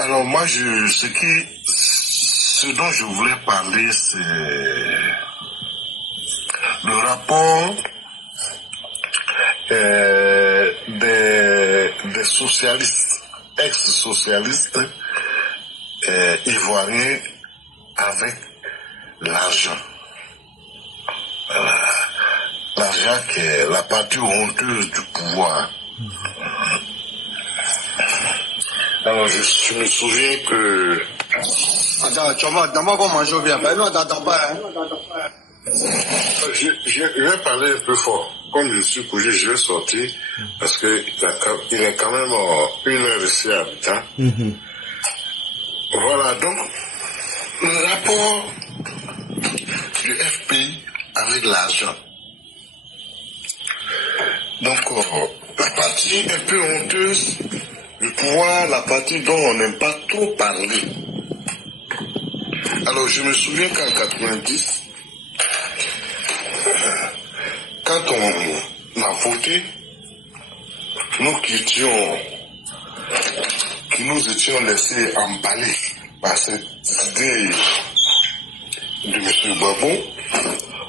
Alors moi, ce dont je voulais parler, c'est le rapport des socialistes, ex-socialistes ivoiriens avec l'argent. L'argent qui est la partie honteuse du pouvoir. Alors je me souviens que... Attends, tu vas pas manger bien. Ben non, t'attends pas. Hein. Je vais parler un peu fort. Comme je suis couché, je vais sortir parce qu'il est quand même 1h ici à Abidjan. Voilà, donc le rapport du FPI avec l'argent. Donc la partie un peu honteuse du pouvoir, la partie dont on n'aime pas trop parler. Alors je me souviens qu'en 90, quand on a voté, nous qui nous étions laissés emballer par cette idée de M. Gbagbo,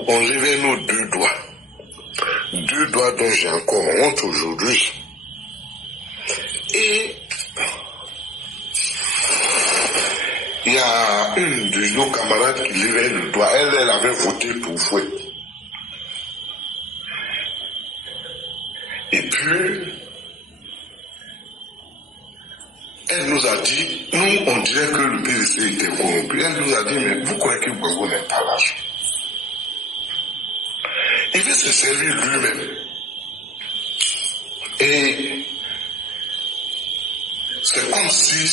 on levait nos 2 doigts. 2 doigts dont j'ai encore honte aujourd'hui. Et il y a une de nos camarades qui levait le doigt. Elle avait voté pour Fouet. Et puis, elle nous a dit, nous on dirait que le PDC était corrompu. Elle nous a dit, mais vous croyez que Gbagbo n'est pas l'argent? Il veut se servir lui-même. Et c'est comme si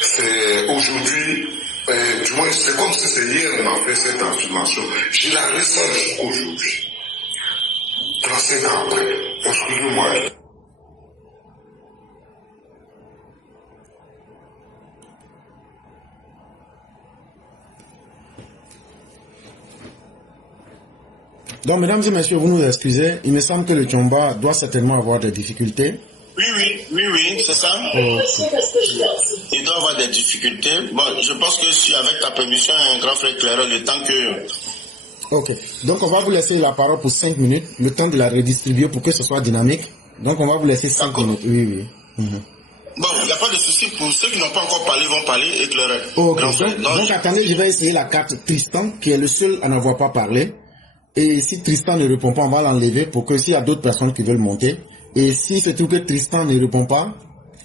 c'est aujourd'hui, du moins c'est comme si c'est hier on a fait cette affirmation. Je la ressens jusqu'aujourd'hui. 35 ans après, excusez-moi. Donc, mesdames et messieurs, vous nous excusez. Il me semble que le Tchomba doit certainement avoir des difficultés. Oui, c'est ça. Il doit avoir des difficultés. Bon, je pense que si avec ta permission, un grand frère éclaireur, le temps que... Ok. Donc, on va vous laisser la parole pour 5 minutes, le temps de la redistribuer pour que ce soit dynamique. Donc, on va vous laisser 5 minutes. Oui. Bon, il n'y a pas de souci. Pour ceux qui n'ont pas encore parlé, vont parler éclaireur. Ok. Donc, attendez, je vais essayer la carte Tristan, qui est le seul à n'avoir pas parlé. Et si Tristan ne répond pas, on va l'enlever pour que s'il y a d'autres personnes qui veulent monter. Et si se trouve que Tristan ne répond pas,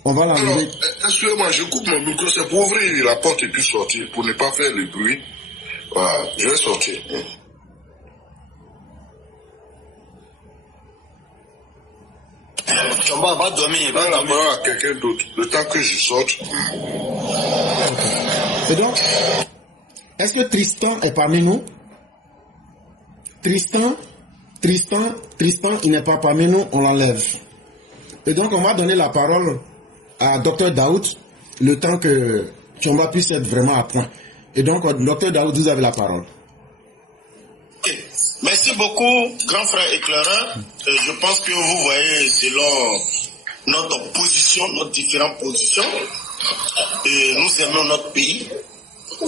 on va l'enlever. Excusez-moi, je coupe mon micro, c'est pour ouvrir la porte et puis sortir, pour ne pas faire le bruit. Voilà, je vais sortir. Chomba va dormir. Va la parole à quelqu'un d'autre, le temps que je sorte. Et donc, est-ce que Tristan est parmi nous? Tristan, il n'est pas parmi nous, on l'enlève. Et donc, on va donner la parole à Dr Daoud, le temps que Tchomba puisse être vraiment à point. Et donc, Dr Daoud, vous avez la parole. Okay. Merci beaucoup, grand frère éclaireur. Je pense que vous voyez, selon notre position, nos différentes positions, et nous aimons notre pays.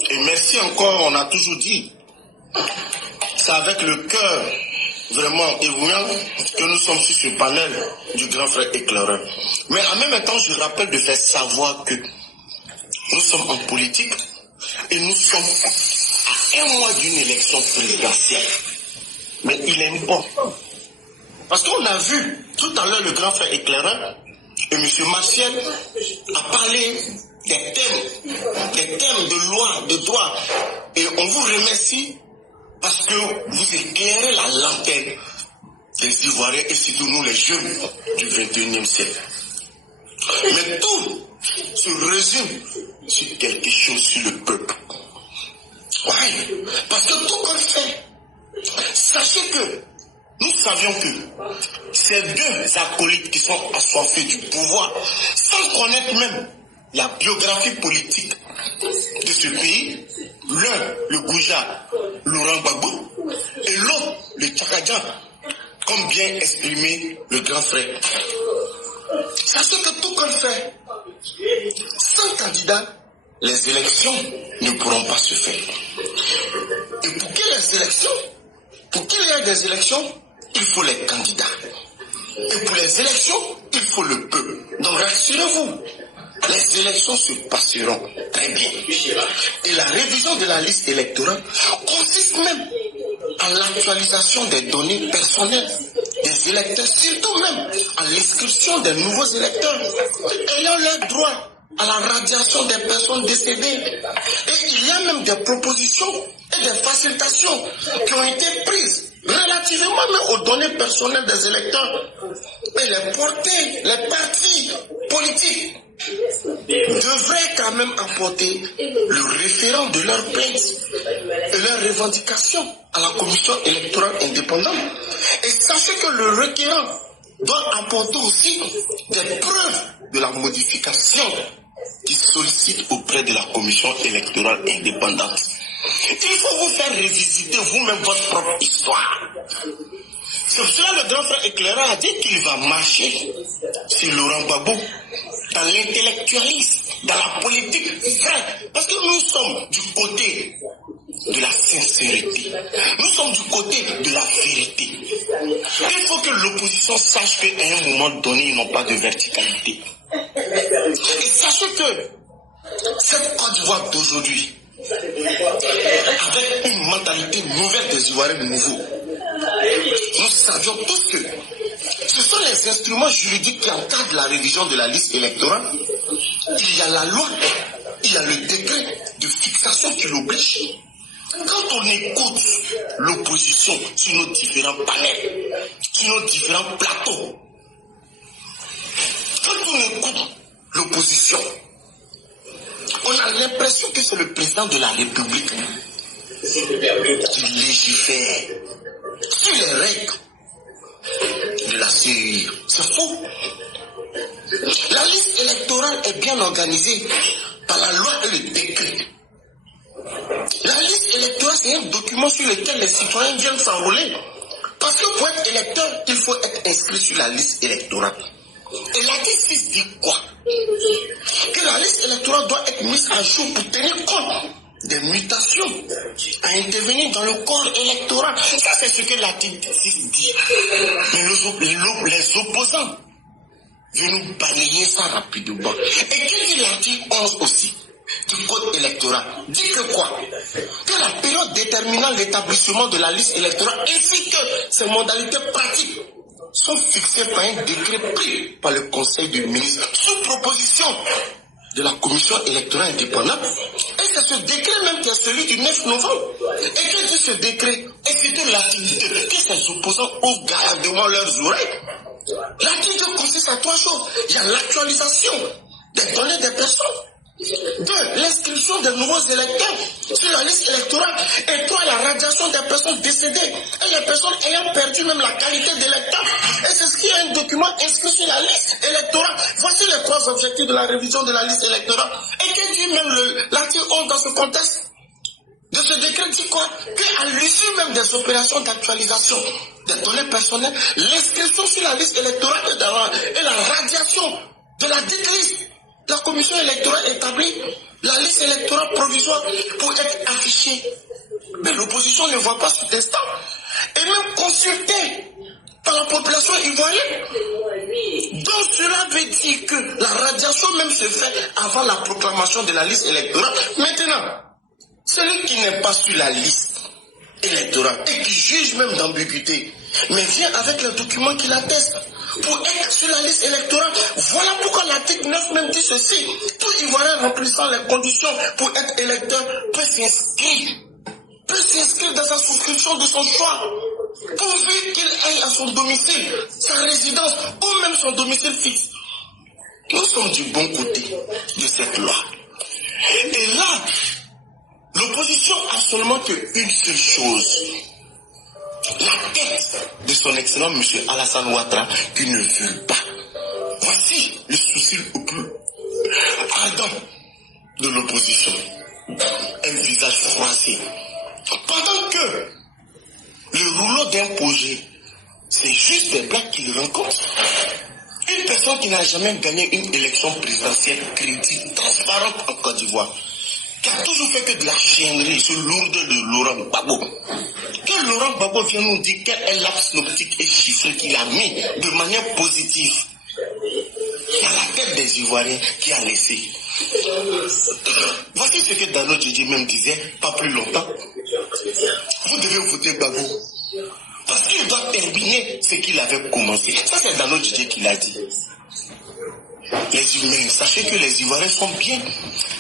Et merci encore, on a toujours dit, c'est avec le cœur vraiment évoluant que nous sommes sur ce panel du grand frère éclaireur. Mais en même temps, je rappelle de faire savoir que nous sommes en politique et nous sommes à 1 mois d'une élection présidentielle. Mais il est important. Parce qu'on a vu tout à l'heure le grand frère éclaireur et M. Martial a parlé des thèmes de loi, de droit. Et on vous remercie parce que vous éclairez la lanterne des Ivoiriens et surtout nous les jeunes du 21e siècle. Mais tout se résume sur quelque chose sur le peuple. Oui, parce que tout qu'on fait, sachez que nous savions que ces 2 acolytes qui sont assoiffés du pouvoir, sans connaître même la biographie politique de ce pays, l'un, le Gouja, Laurent Gbagbo, et l'autre, le Tchakadjan, comme bien exprimé le grand frère. Sachez que tout qu'on fait, Sans candidat, les élections ne pourront pas se faire. Et pour qu'il y ait des élections, il faut les candidats. Et pour les élections, il faut le peuple. Donc rassurez-vous, les élections se passeront très bien. Et la révision de la liste électorale consiste même à l'actualisation des données personnelles des électeurs, surtout même à l'inscription des nouveaux électeurs, ayant leur droit à la radiation des personnes décédées. Et il y a même des propositions et des facilitations qui ont été prises relativement même aux données personnelles des électeurs. Et les partis politiques devraient quand même apporter le référent de leurs plaintes et leurs revendications à la commission électorale indépendante. Et sachez que le requérant doit apporter aussi des preuves de la modification qu'il sollicite auprès de la commission électorale indépendante. Il faut vous faire revisiter vous-même votre propre histoire. C'est pour cela que le grand frère éclairant a dit qu'il va marcher sur Laurent Gbagbo dans l'intellectualisme, dans la politique vraie. Parce que nous sommes du côté de la sincérité. Nous sommes du côté de la vérité. Il faut que l'opposition sache qu'à un moment donné, ils n'ont pas de verticalité. Et sachez que cette Côte d'Ivoire d'aujourd'hui, avec une mentalité nouvelle des Ivoiriens nouveaux, nous savions tous que ce sont les instruments juridiques qui encadrent la révision de la liste électorale. Il y a la loi, il y a le décret de fixation qui l'oblige. Quand on écoute l'opposition sur nos différents panels, sur nos différents plateaux, quand on écoute l'opposition, on a l'impression que c'est le président de la République qui légifère sur les règles de la CEI. C'est faux. La liste électorale est bien organisée par la loi et le décret. La liste électorale, c'est un document sur lequel les citoyens viennent s'enrôler. Parce que pour être électeur, il faut être inscrit sur la liste électorale. Et la liste dit quoi? Que la liste électorale doit être mise à jour pour tenir compte des mutations à intervenir dans le corps électoral. Ça, c'est ce que l'article 6 dit. Mais les opposants veulent nous balayer ça rapidement. Et qu'est-ce que l'article 11 aussi du code électoral dit que quoi? Que la période déterminant l'établissement de la liste électorale ainsi que ses modalités pratiques sont fixées par un décret pris par le Conseil des ministres sous proposition de la commission électorale indépendante. Et c'est ce décret même qui est celui du 9 novembre. Et que dit ce décret? Et c'est l'activité que ces opposants ouvrent gaillardement leurs oreilles. L'activité consiste à trois choses. Il y a l'actualisation des données des personnes. 2. L'inscription des nouveaux électeurs sur la liste électorale. Et 3. La radiation des personnes décédées et les personnes ayant perdu même la qualité d'électeur. Et c'est ce qui est un document inscrit sur la liste électorale. Voici les 3 objectifs de la révision de la liste électorale. Et que dit même l'article 11 dans ce contexte de ce décret? Dit quoi? Qu'à l'issue même des opérations d'actualisation des données personnelles, l'inscription sur la liste électorale et la radiation de la dite liste, la commission électorale établit la liste électorale provisoire pour être affichée. Mais l'opposition ne voit pas cet instant. Et même consultée par la population ivoirienne. Donc cela veut dire que la radiation même se fait avant la proclamation de la liste électorale. Maintenant, celui qui n'est pas sur la liste électorale et qui juge même d'ambiguïté, mais vient avec les documents qui l'attestent pour être sur la liste électorale. Voilà pourquoi l'article 9 même dit ceci. Tout Ivoirien remplissant les conditions pour être électeur peut s'inscrire dans sa souscription de son choix, pourvu qu'il aille à son domicile, sa résidence ou même son domicile fixe. Nous sommes du bon côté de cette loi. Et là, l'opposition a seulement qu'une seule chose. La tête de son excellent M. Alassane Ouattara qui ne veut pas. Voici le souci au plus ardent de l'opposition. Un visage froissé. Pendant que le rouleau d'un projet, c'est juste des blagues qu'il rencontre. Une personne qui n'a jamais gagné une élection présidentielle crédible, transparente en Côte d'Ivoire, qui a toujours fait que de la chiennerie, ce lourd de Laurent Gbagbo. Que Laurent Gbagbo vient nous dire quel est l'axe optique et chiffré qu'il a mis de manière positive dans la tête des Ivoiriens qui a laissé. Voici ce que Dano Djidji même disait, pas plus longtemps. Vous devez voter Gbagbo. Parce qu'il doit terminer ce qu'il avait commencé. Ça, c'est Dano Djidji qui l'a dit. Les humains, sachez que les Ivoiriens sont bien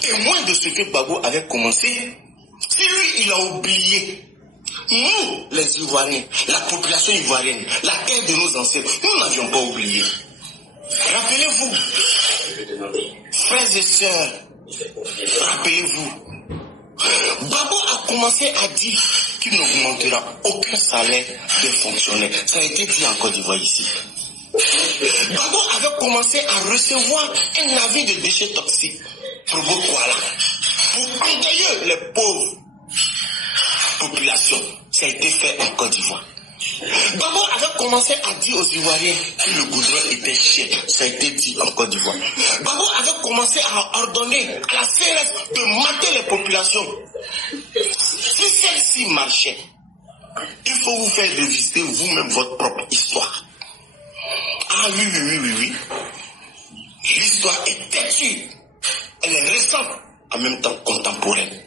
témoins de ce que Gbagbo avait commencé. Si lui, il a oublié, nous, les Ivoiriens, la population ivoirienne, la terre de nos ancêtres, nous n'avions pas oublié. Rappelez-vous, frères et sœurs, rappelez-vous, Gbagbo a commencé à dire qu'il n'augmentera aucun salaire des fonctionnaires. Ça a été dit en Côte d'Ivoire ici. Gbagbo avait commencé à recevoir un avis de déchets toxiques pour endeuiller les pauvres populations. Ça a été fait en Côte d'Ivoire. Gbagbo avait commencé à dire aux Ivoiriens que le goudron était cher. Ça a été dit en Côte d'Ivoire. Gbagbo avait commencé à ordonner à la CRS de mater les populations. Si celle-ci marchait, il faut vous faire revisiter vous-même votre propre histoire. Ah oui. L'histoire est têtue. Elle est récente, en même temps contemporaine.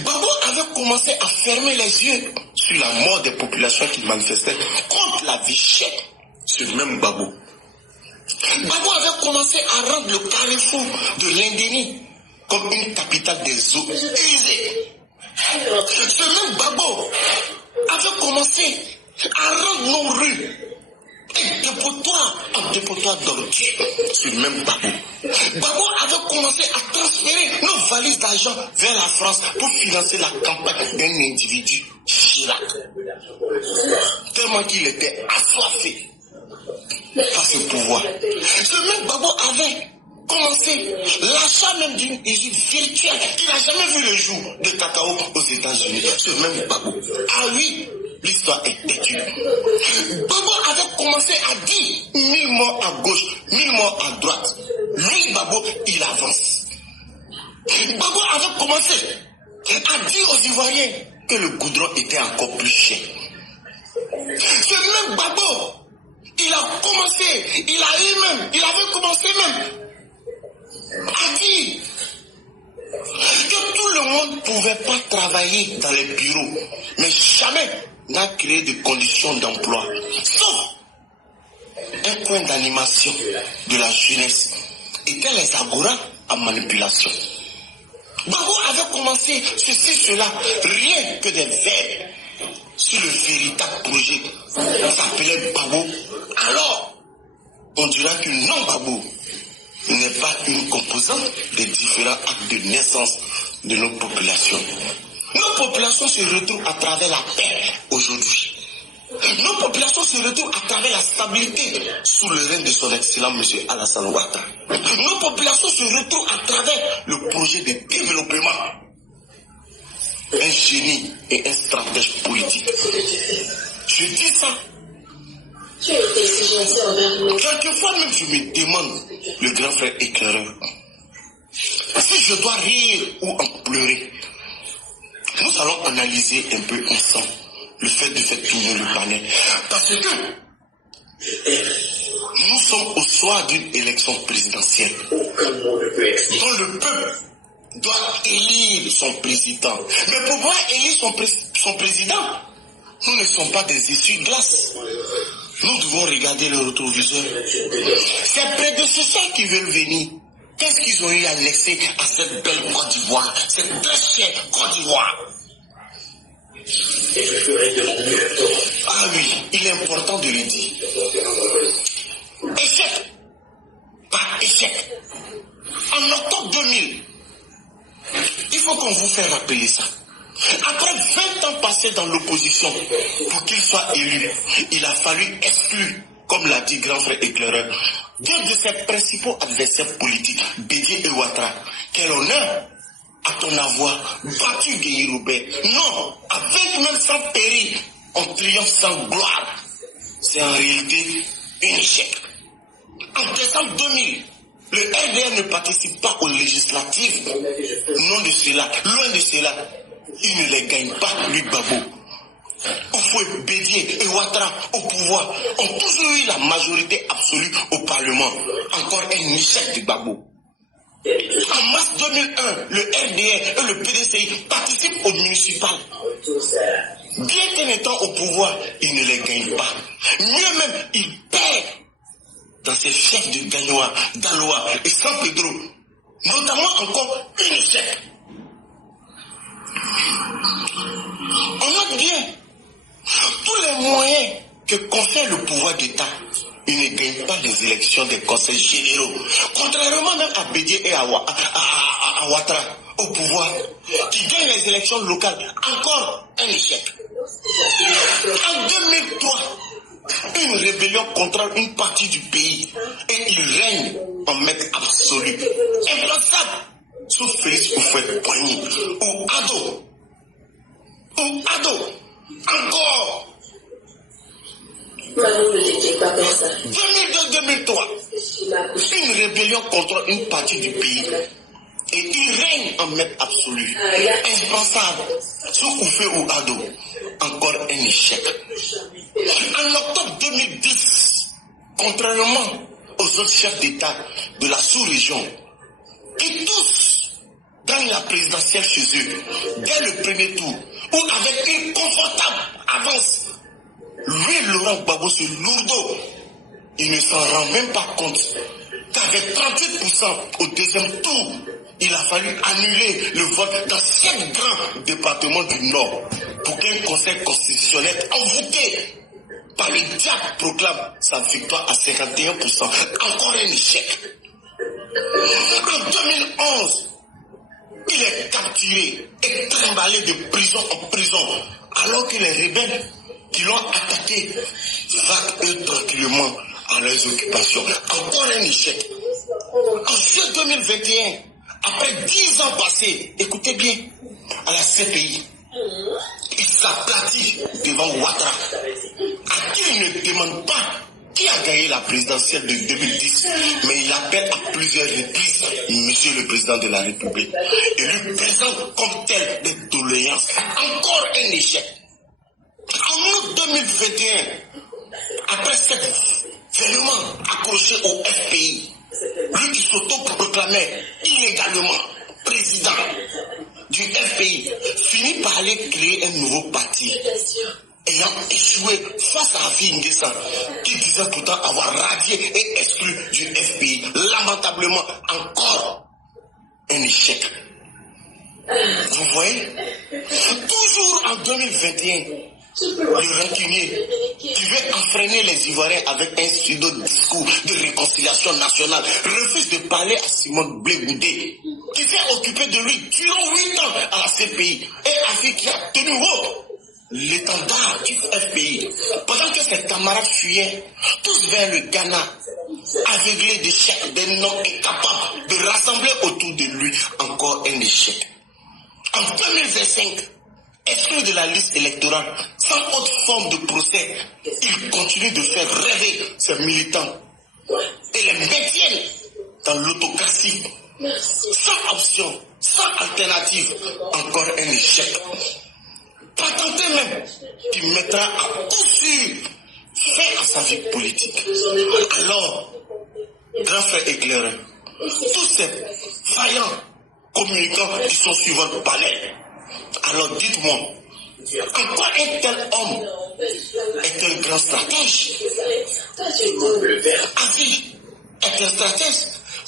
Gbagbo avait commencé à fermer les yeux sur la mort des populations qui manifestaient contre la vie chère. Ce même Gbagbo. Gbagbo avait commencé à rendre le carrefour de l'Indéni comme une capitale des eaux usées. Ce même Gbagbo avait commencé à rendre nos rues un dépotoir d'ordures. Ce même Gbagbo. Gbagbo avait commencé à transférer nos valises d'argent vers la France pour financer la campagne d'un individu, Chirac. Tellement qu'il était assoiffé par ce pouvoir. Ce même Gbagbo avait commencé l'achat même d'une usine virtuelle qui n'a jamais vu le jour de cacao aux États-Unis. Ce même Gbagbo. Ah oui, l'histoire est têtue. Gbagbo avait commencé à dire 1000 morts à gauche, 1000 morts à droite. Lui, Gbagbo, il avance. Gbagbo avait commencé à dire aux Ivoiriens que le goudron était encore plus cher. Ce même Gbagbo, il avait commencé même à dire que tout le monde ne pouvait pas travailler dans les bureaux, mais jamais n'a créé de conditions d'emploi, sauf un coin d'animation de la jeunesse était les agora en manipulation. Gbagbo avait commencé ceci, cela, rien que des verbes sur le véritable projet. On s'appelait Gbagbo. Alors, on dira que non, Gbagbo n'est pas une composante des différents actes de naissance de nos populations. Nos populations se retrouvent à travers la paix aujourd'hui. Nos populations se retrouvent à travers la stabilité sous le règne de son excellent M. Alassane Ouattara. Nos populations se retrouvent à travers le projet de développement. Un génie et un stratège politique. Je dis ça. Quelquefois même je me demande, le grand frère éclaireur, si je dois rire ou en pleurer. Nous allons analyser un peu ensemble le fait de faire tourner le panel. Parce que nous sommes au soir d'une élection présidentielle dont le peuple doit élire son président. Mais pour pouvoir élire son président, nous ne sommes pas des essuie-glaces. Nous devons regarder le rétroviseur. Ces prédécesseurs qui veulent venir, qu'est-ce qu'ils ont eu à laisser à cette belle Côte d'Ivoire, cette très chère Côte d'Ivoire? Ah oui, il est important de le dire. Échec par échec. En octobre 2000, il faut qu'on vous fasse rappeler ça. Après 20 ans passés dans l'opposition, pour qu'il soit élu, il a fallu exclure, comme l'a dit grand frère éclaireur, deux de ses principaux adversaires politiques, Bédié et Ouattara. Quel honneur à ton avoir battu Guéhi Robert. Non, avec même sans péril, on triomphe sans gloire. C'est en réalité un échec. En décembre 2000, le RDR ne participe pas aux législatives. Non de cela, loin de cela. Il ne les gagne pas, lui Gbagbo. Oufoué, Bédié et Ouattara au pouvoir ont toujours eu la majorité absolue au Parlement. Encore un échec de Gbagbo. En mars 2001, le RDR et le PDCI participent aux municipales. Bien qu'en étant au pouvoir, ils ne les gagnent pas. Mieux même, ils perdent dans ces chefs de Gagnoa, Daloa et San Pedro. Notamment encore un échec. On note bien tous les moyens que confère le pouvoir d'État. Ils ne gagnent pas les élections des conseils généraux. Contrairement même à Bédié et à Ouattara au pouvoir, qui gagnent les élections locales. Encore un échec. En 2003, une rébellion contrôle une partie du pays et il règne en maître absolu. Impensable sous Félix Houphouët-Boigny ou Ado. Encore 2002-2003, une rébellion contre une partie du pays et il règne en maître absolu. Impensable sous Oufé ou Ado. Encore un échec. En octobre 2010, contrairement aux autres chefs d'État de la sous-région, qui tous gagnent la présidentielle chez eux dès le premier tour, ou avec une confortable avance, lui, Laurent Gbagbo, ce lourdeau, il ne s'en rend même pas compte qu'avec 38% au deuxième tour, il a fallu annuler le vote dans 7 grands départements du Nord pour qu'un conseil constitutionnel envoûté par le diable proclame sa victoire à 51%. Encore un échec. En 2011, il est capturé et trimballé de prison en prison alors que les rebelles qui l'ont attaqué vaquent eux tranquillement à leurs occupations. Encore un échec. En juillet 2021, après 10 ans passés, écoutez bien, à la CPI, il s'aplatit devant Ouattara, à qui il ne demande pas qui a gagné la présidentielle de 2010, mais il appelle à plusieurs reprises Monsieur le Président de la République et lui présente comme tel des doléances. Encore un échec. En août 2021, après cet événement accroché au FPI, lui qui s'auto-proclamait illégalement président du FPI, finit par aller créer un nouveau parti, ayant échoué face à Afi N'Guessan, qui disait pourtant avoir radié et exclu du FPI. Lamentablement, encore un échec. Vous voyez, toujours en 2021, le rancunier qui veut entraîner les Ivoiriens avec un pseudo-discours de réconciliation nationale refuse de parler à Simone Blé-Goudé, qui s'est occupé de lui durant 8 ans à la CPI, et Afi qui a tenu haut l'étendard du FPI, pendant que ses camarades fuyaient tous vers le Ghana, aveuglés d'échecs, des noms incapables de rassembler autour de lui. Encore un échec. En 2025, exclu de la liste électorale, sans autre forme de procès, il continue de faire rêver ses militants et les maintiennent dans l'autocratie, sans option, sans alternative. Encore un échec. Patenté même, qui mettra à coup sûr fin à sa vie politique. Alors, grand frère éclaireur, tous ces vaillants communicants qui sont sur votre palais, alors dites-moi, en quoi un tel homme est un grand stratège? Afi est un stratège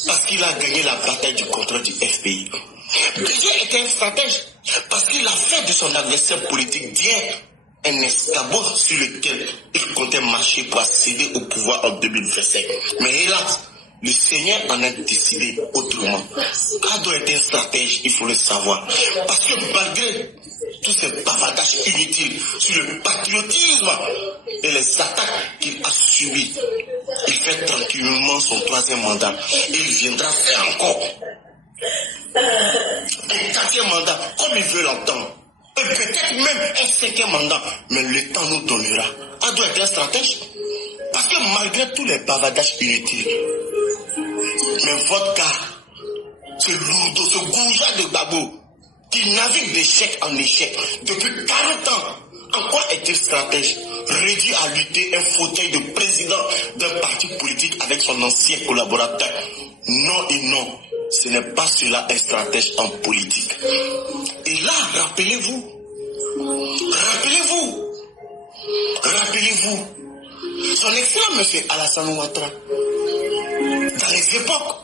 parce qu'il a gagné la bataille du contrôle du FPI. Bédié est un stratège parce qu'il a fait de son adversaire politique d'hier un escabeau sur lequel il comptait marcher pour accéder au pouvoir en 2025. Mais hélas, le Seigneur en a décidé autrement. Ado est un stratège, il faut le savoir. Parce que malgré tous ces bavardages inutiles sur le patriotisme et les attaques qu'il a subies, il fait tranquillement son 3e mandat. Et il viendra faire encore un 4e mandat, comme il veut l'entendre. Et peut-être même un 5e mandat. Mais le temps nous donnera. Ado est un stratège. Parce que malgré tous les bavardages inutiles, Mais votre gars, ce lourdeau, ce goujat de Gbagbo, qui navigue d'échec en échec depuis 40 ans, en quoi est-il stratège? Réduit à lutter un fauteuil de président d'un parti politique avec son ancien collaborateur. Non et non, ce n'est pas cela un stratège en politique. Et là, rappelez-vous, son excellent monsieur Alassane Ouattara, dans les époques,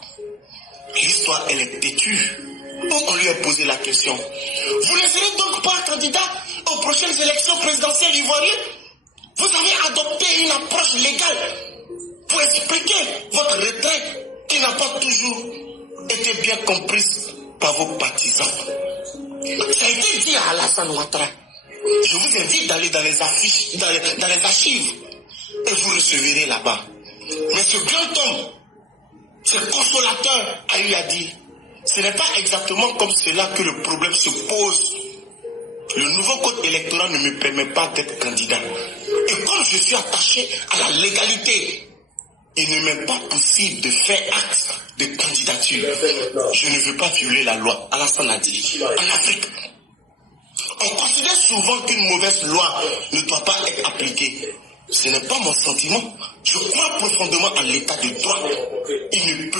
l'histoire elle est têtue. On lui a posé la question. Vous ne serez donc pas candidat aux prochaines élections présidentielles ivoiriennes? Vous avez adopté une approche légale pour expliquer votre retrait qui n'a pas toujours été bien comprise par vos partisans. Ça a été dit à Alassane Ouattara. Je vous invite d'aller dans les affiches, dans les archives, et vous recevrez là-bas. Mais ce grand homme, ce consolateur, a eu à dire, ce n'est pas exactement comme cela que le problème se pose. Le nouveau code électoral ne me permet pas d'être candidat. Et comme je suis attaché à la légalité, il ne m'est pas possible de faire acte de candidature. Je ne veux pas violer la loi. Alassane a dit. En Afrique, on considère souvent qu'une mauvaise loi ne doit pas être appliquée. Ce n'est pas mon sentiment. Je crois profondément en l'état de droit. Il ne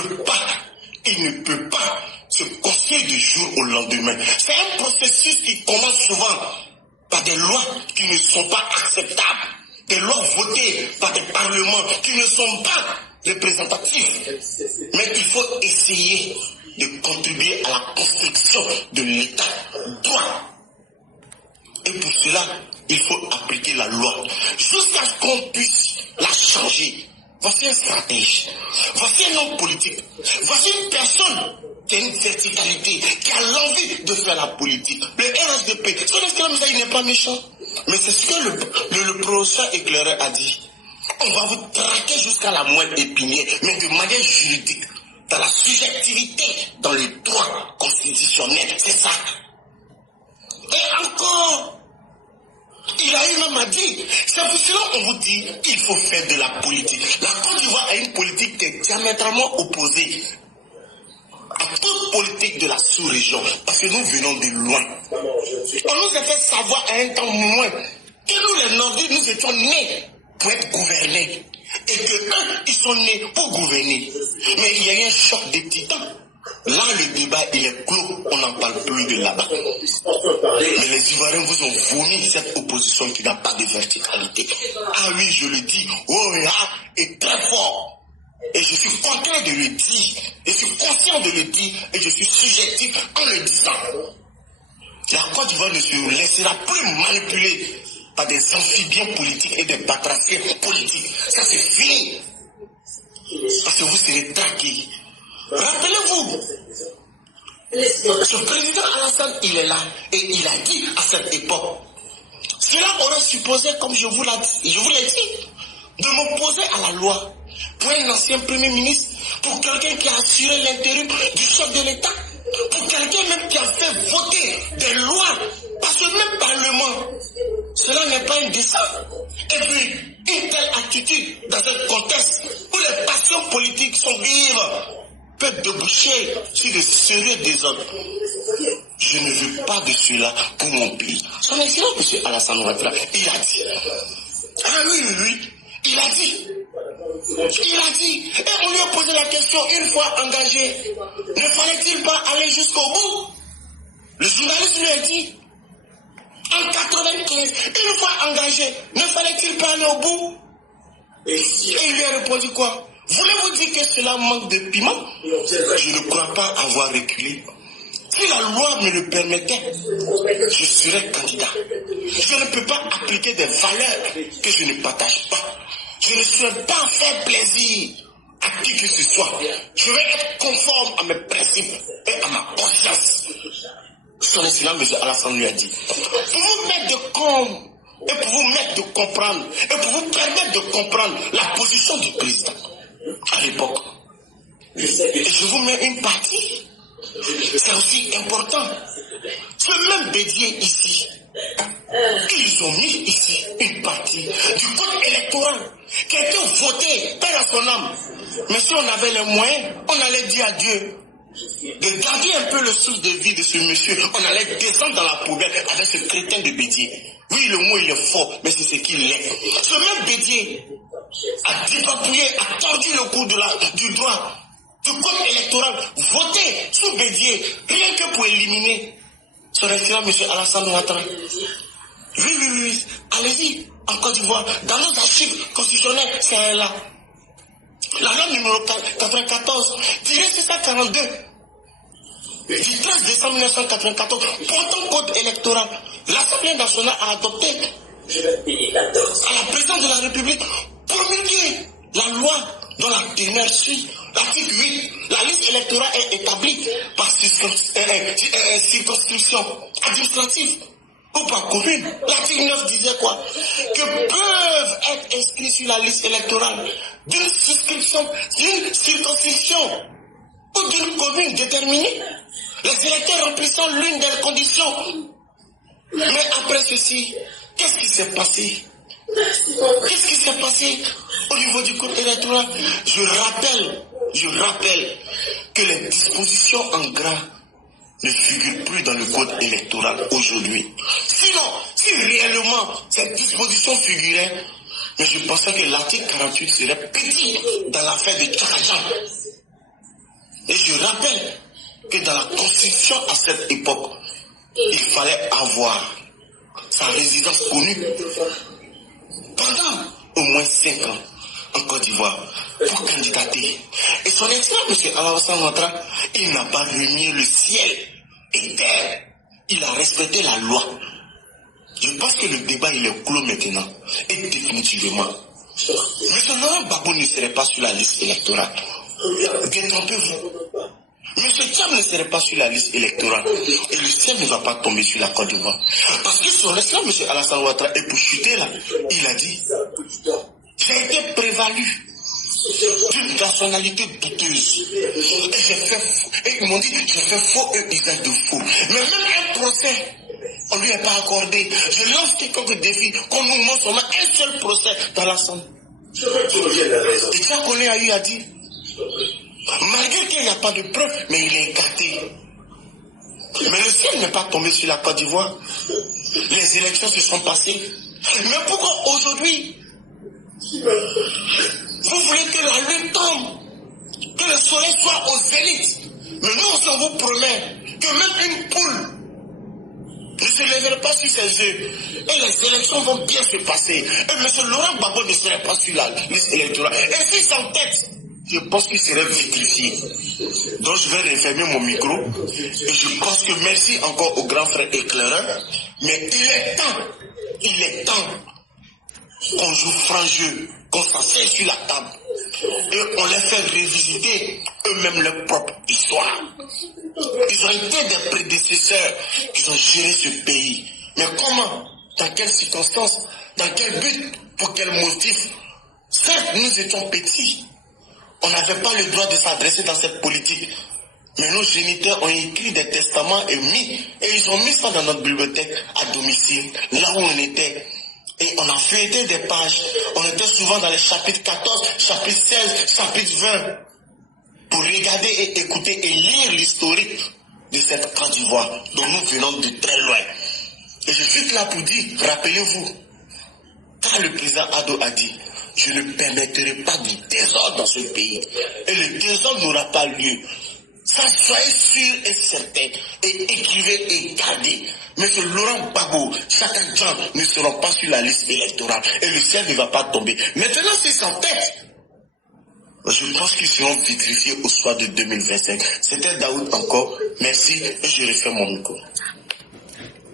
peut pas se construire du jour au lendemain. C'est un processus qui commence souvent par des lois qui ne sont pas acceptables, des lois votées par des parlements qui ne sont pas représentatifs. Mais il faut essayer de contribuer à la construction de l'état droit. Et pour cela, il faut appliquer la loi jusqu'à ce qu'on puisse la changer. Voici un stratège, voici un homme politique, voici une personne qui a une verticalité, qui a l'envie de faire la politique. Le RSDP, son excellence, il n'est pas méchant. Mais c'est ce que le professeur éclaireur a dit. On va vous traquer jusqu'à la moelle épinière, mais de manière juridique, dans la subjectivité, dans le droit constitutionnel. C'est ça. Et encore, il a eu même à dire, c'est pour cela qu'on vous dit qu'il faut faire de la politique. La Côte d'Ivoire a une politique qui est diamétralement opposée à toute politique de la sous-région, parce que nous venons de loin. On nous a fait savoir à un temps moins que nous les Nordiques, nous étions nés pour être gouvernés, et que eux, ils sont nés pour gouverner. Mais il y a eu un choc des titans. Là, le débat, il est clos, on n'en parle plus de là-bas. Mais les Ivoiriens vous ont vomi cette opposition qui n'a pas de verticalité. Ah oui, je le dis, OEA est très fort. Et je suis content de le dire, je suis conscient de le dire, et je suis subjectif en le disant. La Côte d'Ivoire ne se laissera plus manipuler par des amphibiens politiques et des batraciens politiques. Ça, c'est fini. Parce que vous serez traqués. Rappelez-vous, ce président Alassane, il est là, et il a dit à cette époque, cela aurait supposé, comme je vous l'ai dit, de m'opposer à la loi pour un ancien premier ministre, pour quelqu'un qui a assuré l'intérim du chef de l'État, pour quelqu'un même qui a fait voter des lois par ce même Parlement. Cela n'est pas indécent. Et puis, une telle attitude dans un contexte où les passions politiques sont vives peut déboucher sur de sérieux désordres. Je ne veux pas de cela pour mon pays. Son excellence, M. Alassane Ouattara, il a dit. Ah oui, il a dit. Et on lui a posé la question, une fois engagé, ne fallait-il pas aller jusqu'au bout? Le journaliste lui a dit, en 95, une fois engagé, ne fallait-il pas aller au bout? Et il lui a répondu quoi? Voulez-vous dire que cela manque de piment? Je ne crois pas avoir reculé. Si la loi me le permettait, je serais candidat. Je ne peux pas appliquer des valeurs que je ne partage pas. Je ne souhaite pas faire plaisir à qui que ce soit. Je vais être conforme à mes principes et à ma conscience. Son excellence, M. Alassane lui a dit, pour vous mettre de com, et pour vous mettre de comprendre, et pour vous permettre de comprendre la position du président à l'époque. Et je vous mets une partie. C'est aussi important. Ce même Bédier ici, Ils ont mis ici une partie du code électoral qui a été voté par son âme. Mais si on avait les moyens, on allait dire à Dieu de garder un peu le souffle de vie de ce monsieur. On allait descendre dans la poubelle avec ce crétin de Bédier. Oui, le mot il est fort, mais c'est ce qu'il est. Ce même Bédier a dépapouillé, a tordu le cou du droit du code électoral voté sous Bédier, rien que pour éliminer son excellent M. Alassane Ouattara. Oui, allez-y, en Côte d'Ivoire, dans nos archives constitutionnelles, c'est là. La loi numéro 94, 642, du 13 décembre 1994, portant code électoral, l'Assemblée nationale a adopté, à la présidence de la République, promulgué la loi dont la teneur suit. L'article 8, la liste électorale est établie par circonscription administrative ou par commune. L'article 9 disait quoi? Que peuvent être inscrits sur la liste électorale d'une circonscription ou d'une commune déterminée les électeurs remplissant l'une des conditions. Mais après ceci, qu'est-ce qui s'est passé? Qu'est-ce qui s'est passé au niveau du code électoral? Je rappelle que les dispositions en gras ne figurent plus dans le code électoral aujourd'hui. Sinon, si réellement ces dispositions figuraient, mais je pensais que l'article 48 serait petit dans l'affaire de Tchakajan. Et je rappelle que dans la Constitution à cette époque, il fallait avoir sa résidence connue pendant au moins 5 ans en Côte d'Ivoire pour candidater. Et son excellence, M. Alassane Ouattara, il n'a pas remis le ciel et terre. Il a respecté la loi. Je pense que le débat il est clos maintenant. Et définitivement. M. Laurent Gbagbo ne serait pas sur la liste électorale. Détrompez-vous. M. Thiam ne serait pas sur la liste électorale. Et le ciel ne va pas tomber sur la Côte d'Ivoire. Parce que son excellence, M. Alassane Ouattara, est pour chuter là. Il a dit, j'ai été prévalu d'une personnalité douteuse. Et ils m'ont dit, j'ai fait faux et usage de faux. Mais même un procès, on ne lui a pas accordé. Je lance quelques défis qu'on nous montre seulement un seul procès dans l'ensemble. Et ça qu'on a eu à dire. Malgré qu'il n'y a pas de preuves, mais il est écarté. Mais le ciel n'est pas tombé sur la Côte d'Ivoire. Les élections se sont passées. Mais pourquoi aujourd'hui vous voulez que la lune tombe, que le soleil soit au zénith? Mais nous, on vous promet que même une poule ne se lèverait pas sur ses œufs. Et les élections vont bien se passer. Et M. Laurent Gbagbo ne serait pas sur la liste électorale. Et s'il s'entête, je pense qu'il serait vitrifié. Donc je vais refermer mon micro. Et je pense que merci encore au grand frère éclaireur. Mais il est temps qu'on joue franc jeu, qu'on s'asseye sur la table. Et on les fait revisiter eux-mêmes leur propre histoire. Ils ont été des prédécesseurs qui ont géré ce pays. Mais comment? Dans quelles circonstances? Dans quel but? Pour quel motif? Certes, nous étions petits. On n'avait pas le droit de s'adresser dans cette politique. Mais nos géniteurs ont écrit des testaments et ils ont mis ça dans notre bibliothèque à domicile, là où on était. Et on a feuilleté des pages. On était souvent dans les chapitres 14, chapitre 16, chapitre 20. Pour regarder et écouter et lire l'historique de cette Côte d'Ivoire dont nous venons de très loin. Et je suis là pour dire, rappelez-vous, car le président Ado a dit, je ne permettrai pas du désordre dans ce pays. Et le désordre n'aura pas lieu. Ça, soyez sûr et certain. Et écrivez et gardez. Monsieur Laurent Gbagbo, chacun gens ne seront pas sur la liste électorale. Et le ciel ne va pas tomber. Maintenant, c'est sans tête. Je pense qu'ils seront vitrifiés au soir de 2025. C'était Daoud encore. Merci et je refais mon micro.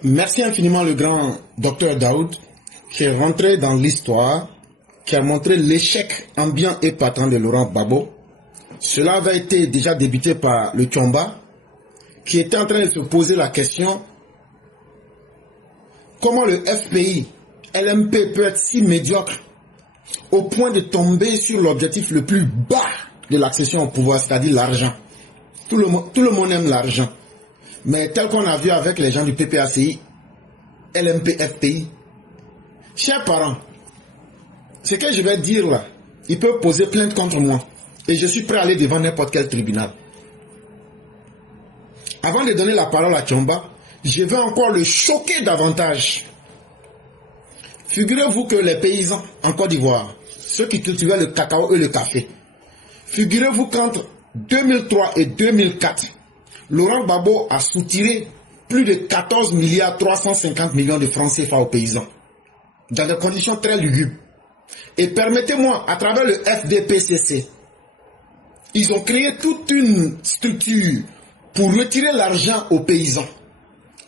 Merci infiniment le grand docteur Daoud qui est rentré dans l'histoire, qui a montré l'échec ambiant et patent de Laurent Gbagbo. Cela avait été déjà débuté par le Tchomba, qui était en train de se poser la question comment le FPI, LMP peut être si médiocre au point de tomber sur l'objectif le plus bas de l'accession au pouvoir, c'est-à-dire l'argent. Tout le monde aime l'argent. Mais tel qu'on a vu avec les gens du PPACI, LMP-FPI. Chers parents, ce que je vais dire là, ils peuvent poser plainte contre moi. Et je suis prêt à aller devant n'importe quel tribunal. Avant de donner la parole à Tchomba, je vais encore le choquer davantage. Figurez-vous que les paysans en Côte d'Ivoire, ceux qui cultivaient le cacao et le café, figurez-vous qu'entre 2003 et 2004, Laurent Gbagbo a soutiré plus de 14 milliards 350 millions de francs CFA aux paysans, dans des conditions très lugubres. Et permettez-moi, à travers le FDPCC, ils ont créé toute une structure pour retirer l'argent aux paysans.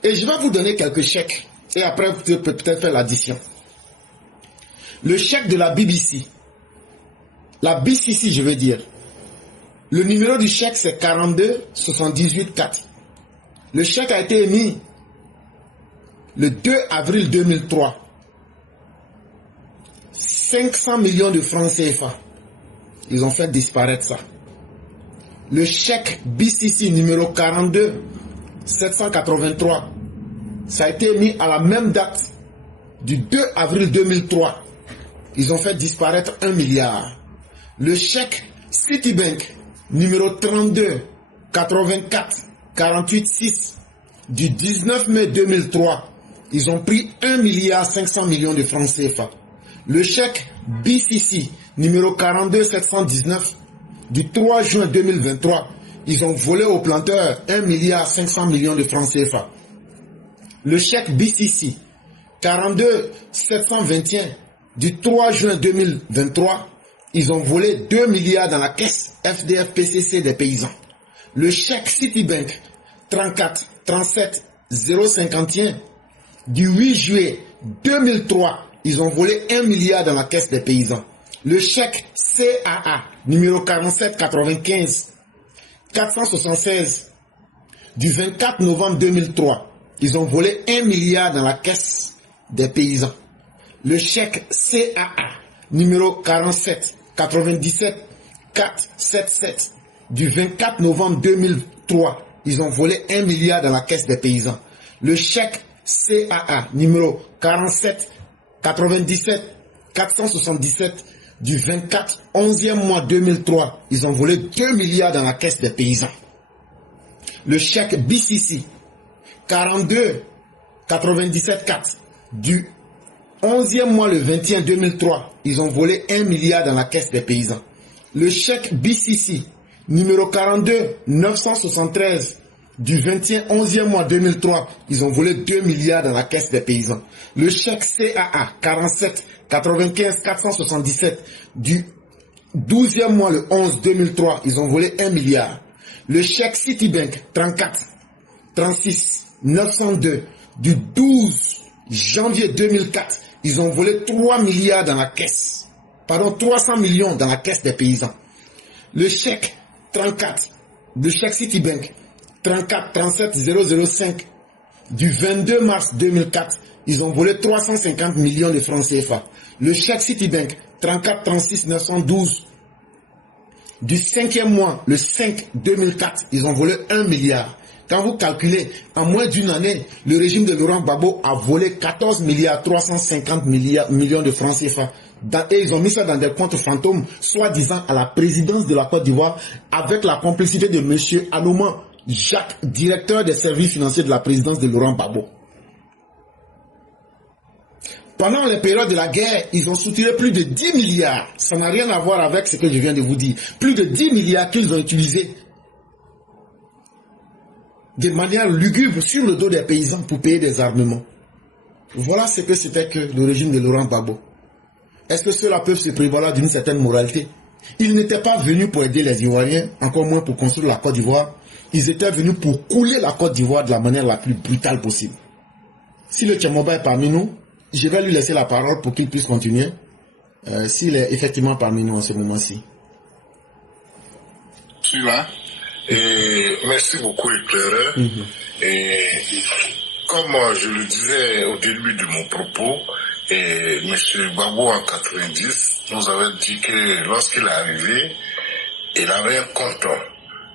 Et je vais vous donner quelques chèques, et après vous pouvez peut-être faire l'addition. Le chèque de la BBC, la BCC je veux dire, le numéro du chèque c'est 42 78 4. Le chèque a été émis le 2 avril 2003. 500 millions de francs CFA. Ils ont fait disparaître ça. Le chèque BCC numéro 42 783, ça a été émis à la même date du 2 avril 2003. Ils ont fait disparaître 1 milliard. Le chèque Citibank numéro 32 84 48 6 du 19 mai 2003. Ils ont pris 1 milliard 500 millions de francs CFA. Le chèque BCC numéro 42 719 du 3 juin 2023, ils ont volé aux planteurs 1 milliard 500 millions de francs CFA. Le chèque BCC 42 721 du 3 juin 2023, ils ont volé 2 milliards dans la caisse FDFPCC des paysans. Le chèque Citibank 34 37 051 du 8 juillet 2003, ils ont volé 1 milliard dans la caisse des paysans. Le chèque CAA numéro 47 95 476 du 24 novembre 2003, ils ont volé 1 milliard dans la caisse des paysans. Le chèque CAA numéro 47 97 477 du 24 novembre 2003, ils ont volé 1 milliard dans la caisse des paysans. Le chèque CAA numéro 47 97 477 du 24 11e mois 2003, ils ont volé 2 milliards dans la caisse des paysans. Le chèque BCC 42 97 4 du 11e mois le 21 2003, ils ont volé 1 milliard dans la caisse des paysans. Le chèque BCC numéro 42 973 du 21 11e mois 2003, ils ont volé 2 milliards dans la caisse des paysans. Le chèque CAA 47 95 477 du 12e mois le 11 2003, ils ont volé 1 milliard. Le chèque Citibank 34 36 902 du 12 janvier 2004, ils ont volé 3 milliards dans la caisse. Pardon, 300 millions dans la caisse des paysans. Le chèque 34, le chèque Citibank 34 37 005 du 22 mars 2004, ils ont volé 350 millions de francs CFA. Le chèque Citibank 34 36 912 du 5e mois, le 5 2004, ils ont volé 1 milliard. Quand vous calculez, en moins d'une année, le régime de Laurent Gbagbo a volé 14 milliards 350 millions de francs CFA. Et ils ont mis ça dans des comptes fantômes, soi-disant à la présidence de la Côte d'Ivoire, avec la complicité de M. Alouma Jacques, directeur des services financiers de la présidence de Laurent Gbagbo. Pendant les périodes de la guerre, ils ont soutiré plus de 10 milliards. Ça n'a rien à voir avec ce que je viens de vous dire. Plus de 10 milliards qu'ils ont utilisés de manière lugubre sur le dos des paysans pour payer des armements. Voilà ce que c'était que le régime de Laurent Gbagbo. Est-ce que ceux-là peuvent se prévaloir d'une certaine moralité? Ils n'étaient pas venus pour aider les Ivoiriens, encore moins pour construire la Côte d'Ivoire. Ils étaient venus pour couler la Côte d'Ivoire de la manière la plus brutale possible. Si le Tchomba est parmi nous, je vais lui laisser la parole pour qu'il puisse continuer, s'il est effectivement parmi nous en ce moment-ci. Je suis là. Et merci beaucoup, éclaireur. Et comme je le disais au début de mon propos, et M. Gbagbo en 90 nous avait dit que lorsqu'il est arrivé, il avait un compte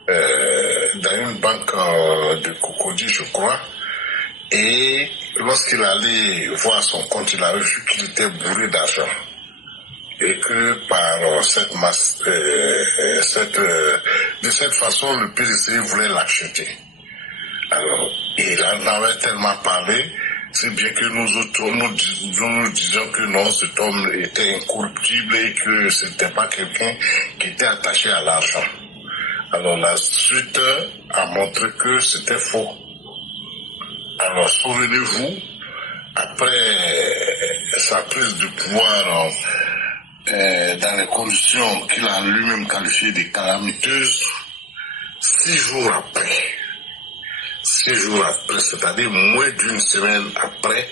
dans une banque de Cocody, je crois. Et lorsqu'il allait voir son compte, il avait vu qu'il était bourré d'argent. Et que par cette masse, de cette façon, le PDC voulait l'acheter. Alors, il en avait tellement parlé, c'est bien que nous autres, nous disions que non, cet homme était incorruptible et que ce n'était pas quelqu'un qui était attaché à l'argent. Alors, la suite a montré que c'était faux. Alors, souvenez-vous, après sa prise de pouvoir dans les conditions qu'il a lui-même qualifiées de calamiteuses, 6 jours après, c'est-à-dire moins d'une semaine après,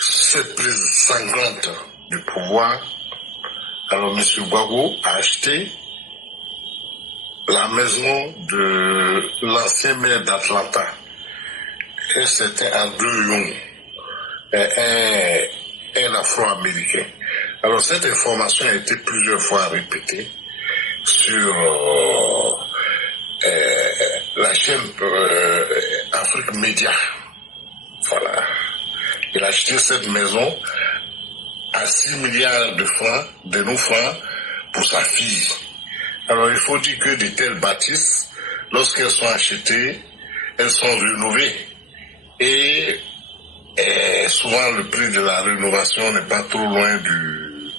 cette prise sanglante du pouvoir, alors M. Gbagbo a acheté la maison de l'ancien maire d'Atlanta. Et c'était Andrew Young, un Afro-Américain. Alors cette information a été plusieurs fois répétée sur la chaîne Afrique Média. Voilà. Il a acheté cette maison à 6 milliards de francs, de nos francs, pour sa fille. Alors il faut dire que de telles bâtisses, lorsqu'elles sont achetées, elles sont rénovées. Et souvent le prix de la rénovation n'est pas trop loin du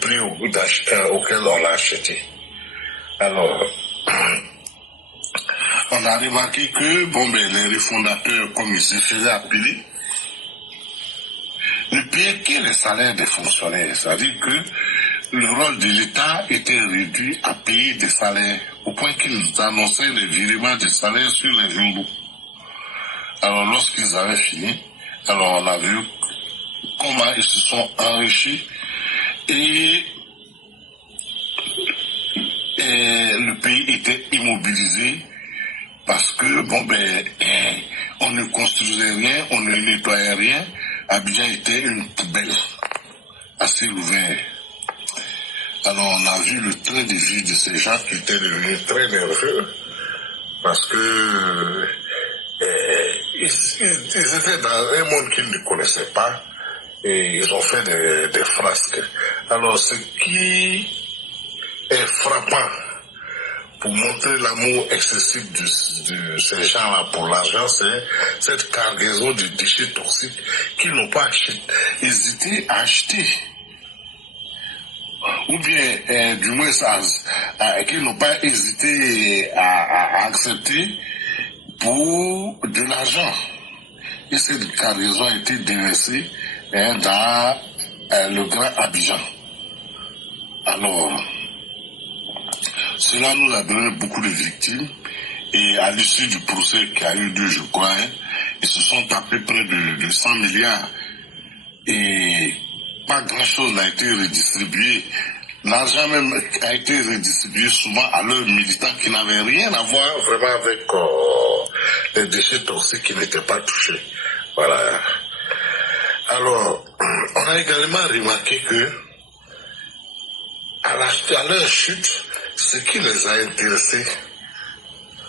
prix auquel on l'a acheté. Alors, on a remarqué que les refondateurs, comme ils se faisaient appeler, ne payaient que les salaires des fonctionnaires. C'est-à-dire que le rôle de l'État était réduit à payer des salaires, au point qu'ils annonçaient les virements des salaires sur les journaux. Alors lorsqu'ils avaient fini, alors on a vu comment ils se sont enrichis et le pays était immobilisé parce que on ne construisait rien, on ne nettoyait rien. Abidjan était une poubelle à ciel ouvert. Alors on a vu le train de vie de ces gens qui étaient devenus très nerveux parce que ils étaient dans un monde qu'ils ne connaissaient pas et ils ont fait des frasques. Alors ce qui est frappant pour montrer l'amour excessif de ces gens-là pour l'argent, c'est cette cargaison de déchets toxiques qu'ils n'ont pas hésité à acheter. Ou bien, du moins, qu'ils n'ont pas hésité à accepter pour de l'argent. Et cette cargaison a été déversée dans le Grand Abidjan. Alors, cela nous a donné beaucoup de victimes et à l'issue du procès qui a eu lieu, je crois, ils se sont tapés près de 100 milliards et pas grand-chose n'a été redistribué. L'argent même a été redistribué souvent à leurs militants qui n'avaient rien à voir vraiment avec les déchets toxiques qui n'étaient pas touchés. Voilà. Alors, on a également remarqué que à leur chute, ce qui les a intéressés,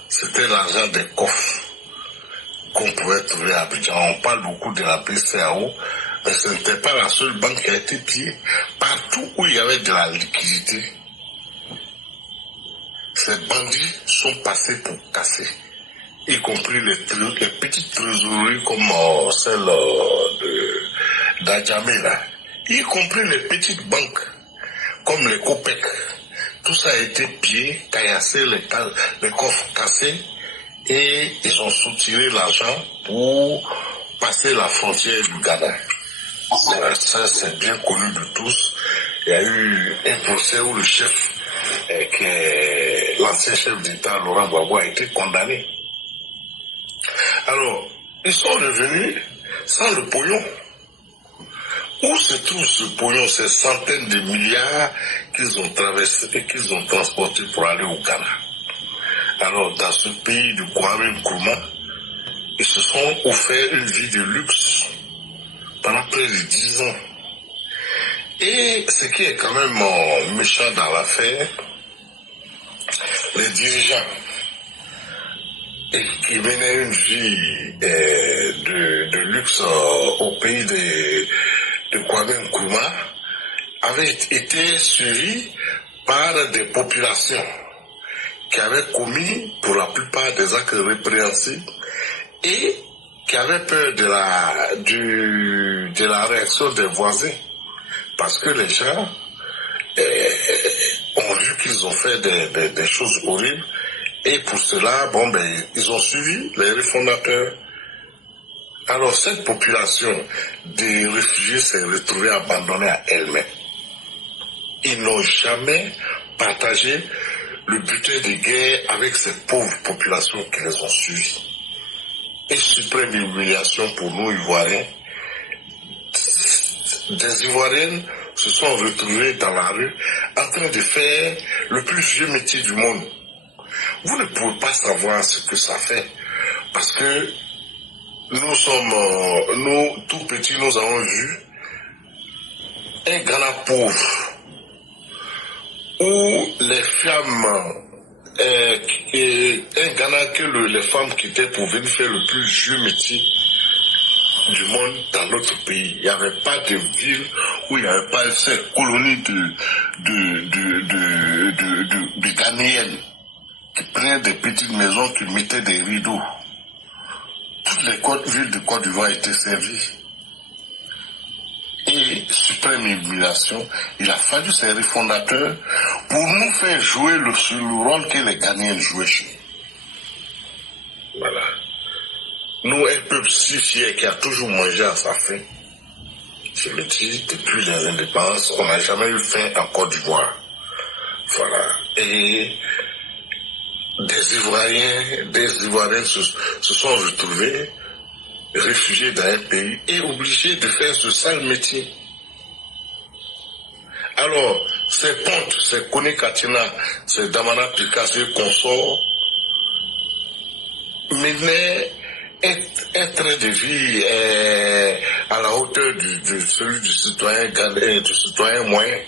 c'était l'argent des coffres qu'on pouvait trouver à Abidjan. On parle beaucoup de la BCAO, mais ce n'était pas la seule banque qui a été pillée. Partout où il y avait de la liquidité, ces bandits sont passés pour casser, y compris les petites trésoreries comme celle d'Adjamé, y compris les petites banques comme les COPEC. Tout ça a été pillé, caillassé, les coffres cassés, et ils ont soutiré l'argent pour passer la frontière du Ghana. Ça, c'est bien connu de tous. Il y a eu un procès où le chef, l'ancien chef d'État, Laurent Gbagbo, a été condamné. Alors, ils sont revenus sans le pognon. Où se trouve ce pognon, ces centaines de milliards qu'ils ont traversés et qu'ils ont transportés pour aller au Ghana? Alors, dans ce pays de Kwame Nkrumah, ils se sont offert une vie de luxe pendant près de 10 ans. Et ce qui est quand même méchant dans l'affaire, les dirigeants et qui menait une vie de luxe au pays de Kwame Nkrumah avait été suivi par des populations qui avaient commis pour la plupart des actes répréhensibles et qui avaient peur de la réaction des voisins, parce que les gens ont vu qu'ils ont fait des choses horribles, et pour cela, ils ont suivi les réformateurs. Alors cette population des réfugiés s'est retrouvée abandonnée à elle-même. Ils n'ont jamais partagé le butin de guerre avec ces pauvres populations qui les ont suivis. Et suprême humiliation pour nous Ivoiriens, des Ivoiriennes se sont retrouvées dans la rue en train de faire le plus vieux métier du monde. Vous ne pouvez pas savoir ce que ça fait, parce que nous tout petits, nous avons vu un Ghana pauvre où les femmes, un Ghana que les femmes quittaient pour venir faire le plus vieux métier du monde dans notre pays. Il n'y avait pas de ville où il n'y avait pas cette colonie de Ghanéennes qui prenaient des petites maisons, qui mettaient des rideaux. Toutes les villes de Côte d'Ivoire étaient servies. Et suprême humiliation, il a fallu ces réformateurs pour nous faire jouer le rôle que les Ghanéens jouaient chez nous. Voilà. Nous, un peuple si fier qui a toujours mangé à sa faim. Je le dis, depuis les indépendances, on n'a jamais eu faim en Côte d'Ivoire. Voilà. Et des Ivoiriens se sont retrouvés réfugiés dans un pays et obligés de faire ce sale métier. Alors, ces pontes, ces Kone Katina, ces Damana Pika, ces consorts, menaient un train de vie à la hauteur de celui du citoyen moyen.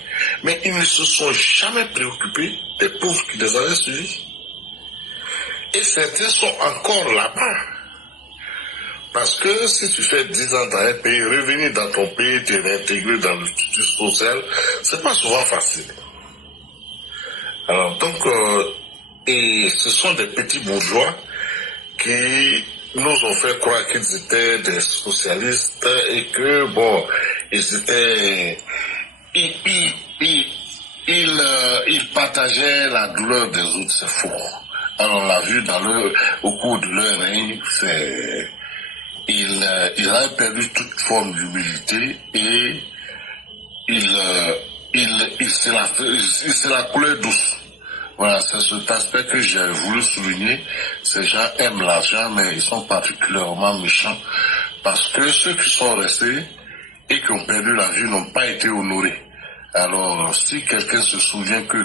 Mais ils ne se sont jamais préoccupés des pauvres qui les avaient suivis. Et certains sont encore là-bas. Parce que si tu fais 10 ans dans un pays, revenir dans ton pays, te réintégrer dans le statut social, c'est pas souvent facile. Alors donc, et ce sont des petits bourgeois qui nous ont fait croire qu'ils étaient des socialistes et que bon, ils étaient, ils partageaient la douleur des autres, c'est faux. Alors on l'a vu au cours de leur règne, ils avaient perdu toute forme d'humilité et c'est la couleur douce. Voilà, c'est cet aspect que j'ai voulu souligner. Ces gens aiment l'argent, mais ils sont particulièrement méchants parce que ceux qui sont restés et qui ont perdu la vie n'ont pas été honorés. Alors, si quelqu'un se souvient que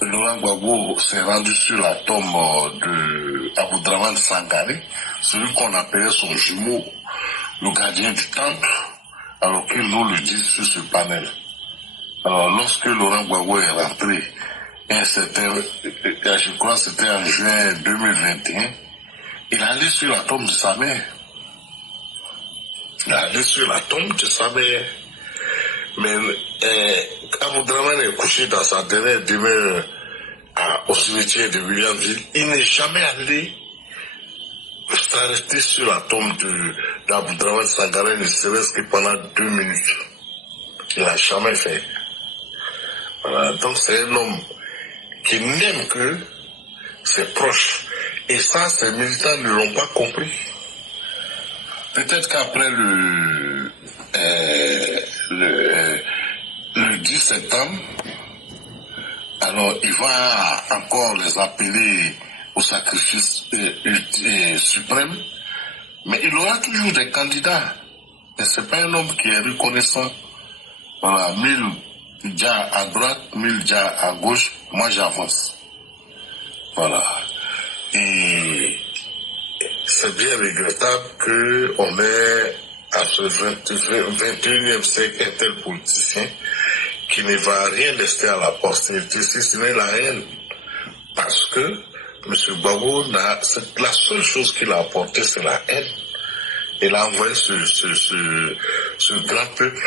Laurent Gbagbo s'est rendu sur la tombe de Aboudraman Sangaré, celui qu'on appelait son jumeau, le gardien du temple, alors qu'il nous le dit sur ce panel. Alors, lorsque Laurent Gbagbo est rentré, je crois que c'était en juin 2021, il est allé sur la tombe de sa mère. Il est allé sur la tombe de sa mère. Mais Aboudraman est couché dans sa dernière demeure au cimetière de Williamsville. Il n'est jamais allé s'arrêter sur la tombe d'Aboudraman Sangaré, ne serait-ce que pendant 2 minutes. Il n'a jamais fait. Voilà, donc c'est un homme qui n'aime que ses proches. Et ça, ces militants ne l'ont pas compris. Peut-être qu'après le 10 septembre, alors il va encore les appeler au sacrifice suprême, mais il aura toujours des candidats. Et c'est pas un homme qui est reconnaissant. Voilà, 1000 déjà à droite, 1000 déjà à gauche, moi j'avance. Voilà. Et c'est bien regrettable qu'on ait à ce 21e siècle un tel politicien qui ne va rien laisser à la postérité si ce n'est la haine. Parce que M. Gbagbo, la seule chose qu'il a apporté, c'est la haine. Il a envoyé ce grand peuple,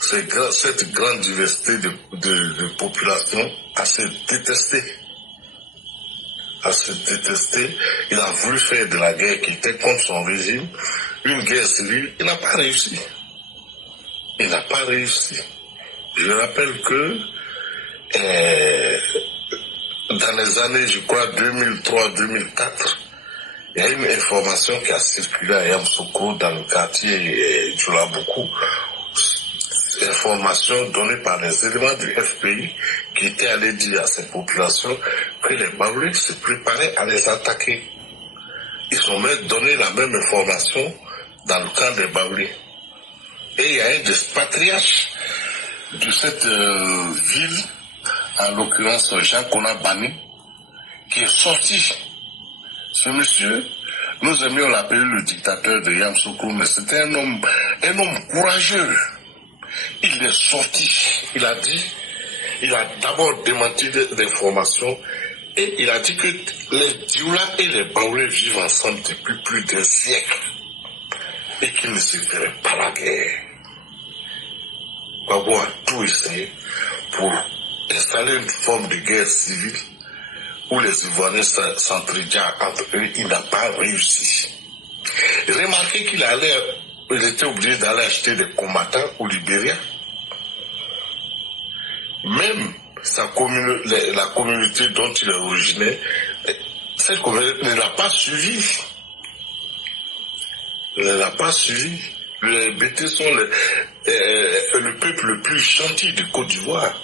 cette grande diversité de population à se détester. Il a voulu faire de la guerre qui était contre son régime, une guerre civile. Il n'a pas réussi. Je rappelle que dans les années, je crois, 2003-2004, il y a une information qui a circulé à Yamoussoukro dans le quartier Djoulabougou, information donnée par les éléments du FPI qui étaient allés dire à ces populations que les Baoulés se préparaient à les attaquer. Ils ont même donné la même information dans le camp des Baoulés. Et il y a un des patriarches de cette ville, en l'occurrence Jean Kona Bani, qui est sorti. Ce monsieur, nous aimions l'appeler le dictateur de Yamoussoukro, mais c'était un homme courageux. Il est sorti, il a d'abord démenti des informations et il a dit que les Dioula et les Baoulés vivent ensemble depuis plus d'un siècle et qu'ils ne se feraient pas la guerre. Gbagbo a tout essayé pour installer une forme de guerre civile où les Ivoiriens s'entredirent entre eux. Il n'a pas réussi. Remarquez qu'il était obligé d'aller acheter des combattants au Libéria. Même la communauté dont il est originaire, cette communauté ne l'a pas suivi. Les BT sont le peuple le plus gentil de Côte d'Ivoire,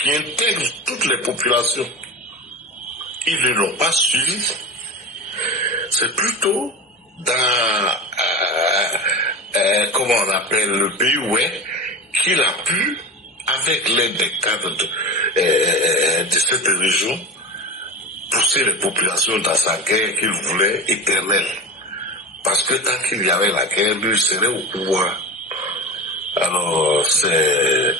qui intègre toutes les populations. Ils ne l'ont pas suivi. C'est plutôt dans, comment on appelle, le pays ouest, qu'il a pu, avec l'aide des cadres de cette région, pousser les populations dans sa guerre qu'il voulait éternelle. Parce que tant qu'il y avait la guerre, lui serait au pouvoir. Alors, c'est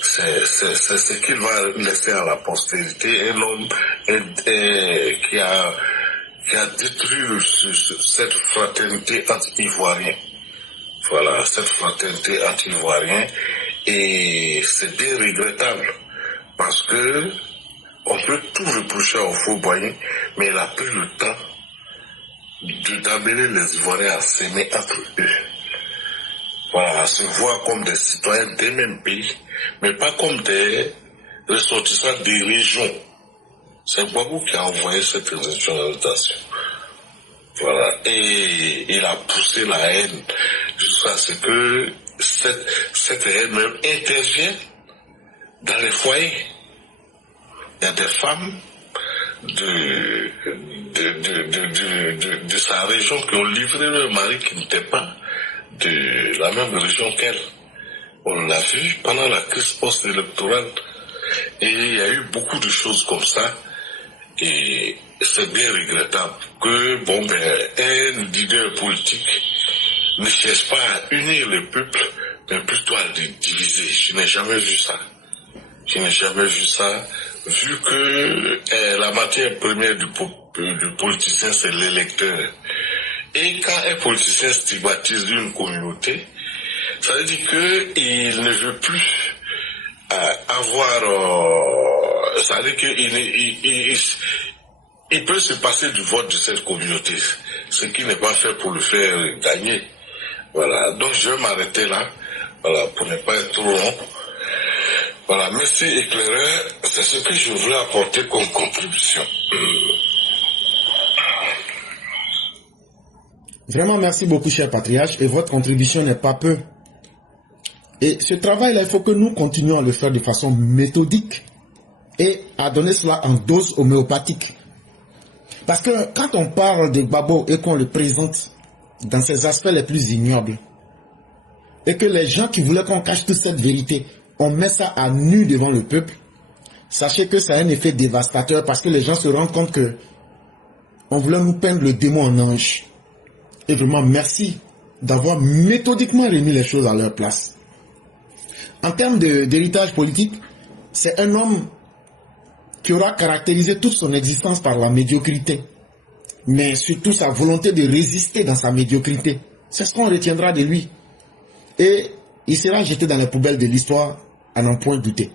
ce qu'il va laisser à la postérité, un homme qui a détruit cette fraternité anti-ivoirienne. Voilà, cette fraternité anti-ivoirienne. Et c'est bien regrettable. Parce que on peut tout reprocher au Fauboyens, mais il a pris le temps d'amener les Ivoiriens à s'aimer entre eux. Voilà, à se voir comme des citoyens des mêmes pays, mais pas comme des ressortissants des régions. C'est Gbagbo qui a envoyé cette régionalisation. Voilà, et il a poussé la haine jusqu'à ce que cette haine même intervienne dans les foyers. Il y a des femmes de sa région qui ont livré leur mari qui n'était pas de la même région qu'elle. On l'a vu pendant la crise post-électorale. Et il y a eu beaucoup de choses comme ça. Et c'est bien regrettable que, un leader politique ne cherche pas à unir le peuple, mais plutôt à le diviser. Je n'ai jamais vu ça. Vu que la matière première du politicien, c'est l'électeur. Et quand un politicien stigmatise une communauté, ça veut dire qu'il ne veut plus ça veut dire qu'il peut se passer du vote de cette communauté, ce qui n'est pas fait pour le faire gagner. Voilà, donc je vais m'arrêter là, voilà, pour ne pas être trop long. Voilà, merci éclaireur, c'est ce que je voulais apporter comme contribution. Vraiment, merci beaucoup, cher patriarche, et votre contribution n'est pas peu. Et ce travail-là, il faut que nous continuions à le faire de façon méthodique et à donner cela en dose homéopathique. Parce que quand on parle de Gbagbo et qu'on le présente dans ses aspects les plus ignobles, et que les gens qui voulaient qu'on cache toute cette vérité, on met ça à nu devant le peuple, sachez que ça a un effet dévastateur parce que les gens se rendent compte que on voulait nous peindre le démon en ange. Et vraiment, merci d'avoir méthodiquement remis les choses à leur place. En termes d'héritage politique, c'est un homme qui aura caractérisé toute son existence par la médiocrité, mais surtout sa volonté de résister dans sa médiocrité. C'est ce qu'on retiendra de lui. Et il sera jeté dans les poubelles de l'histoire à n'en point douter.